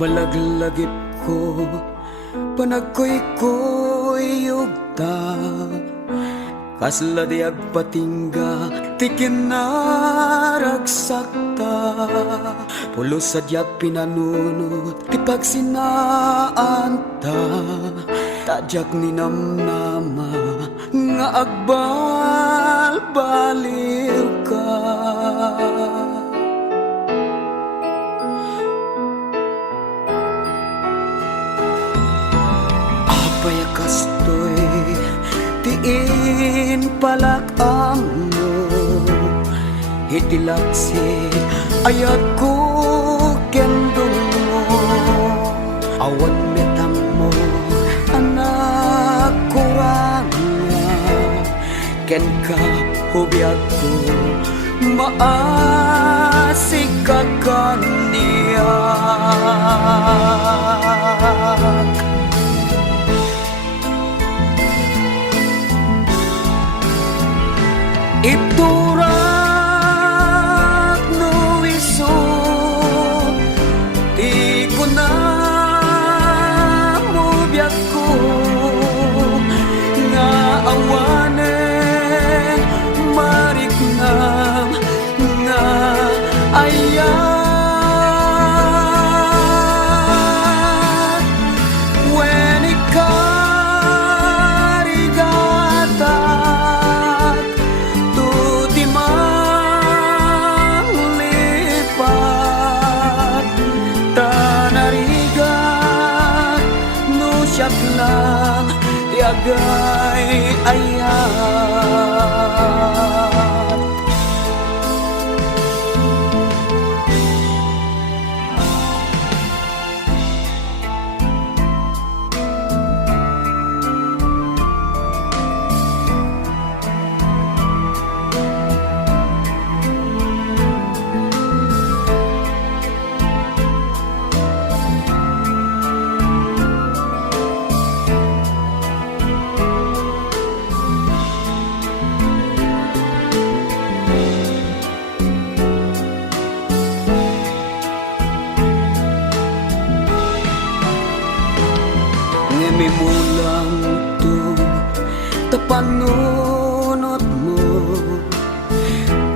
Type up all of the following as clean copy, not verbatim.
Malaglagip ko panagkoy-koy yugta kasla di agpatingga tikin naragsakta pulos sa diyak pinanunot ti pagsinaanta tadyak ni namnama nga agbalbaliw ka. Payakastoy tiin palakam mo hitilaksi ayat ko kendong mo awan metam mo anak kurangnya ken ka hubiyag ko maasik ka kaniya. Iturak no iso di ko na mo biyak ko nga awanen mariknam nga ayan when lang tiagay ayan. Mimulang to tapanunot mo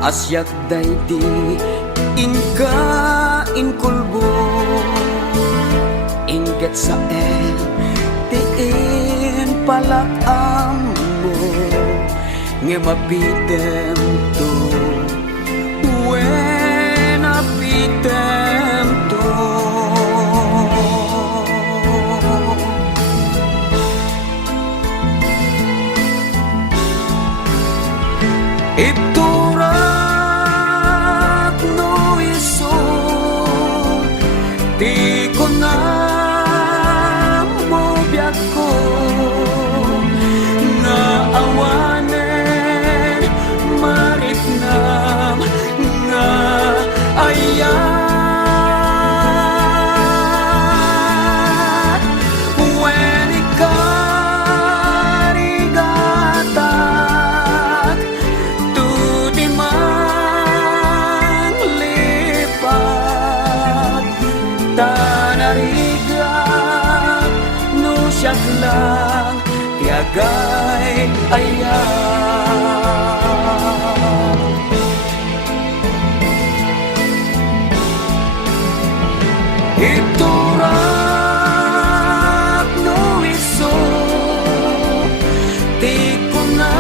asyak day di inka inkulbo inget sa tiin palakam mo nga mapitem to when apitem to. Iturak no iso di ko na mo biyak ko nga awanen maritnam nga ayan when ikarigatak tanariga no siyak lang tiagay ayan. Iturak no iso di ko na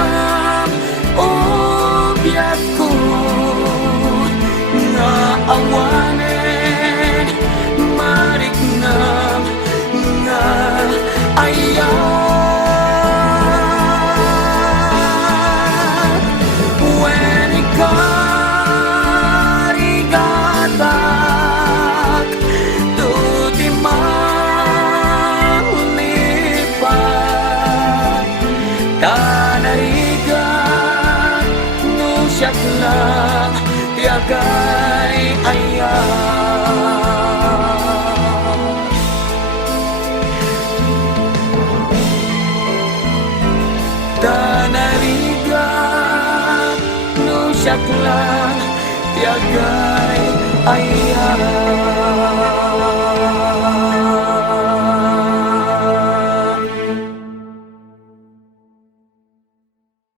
obiyak ko nga awanen mariknam nga ayan when ikarigatak to di manglipat tanariga no siyak lang tiagay ayan. Tanariga no siyak lang tiagay ayan.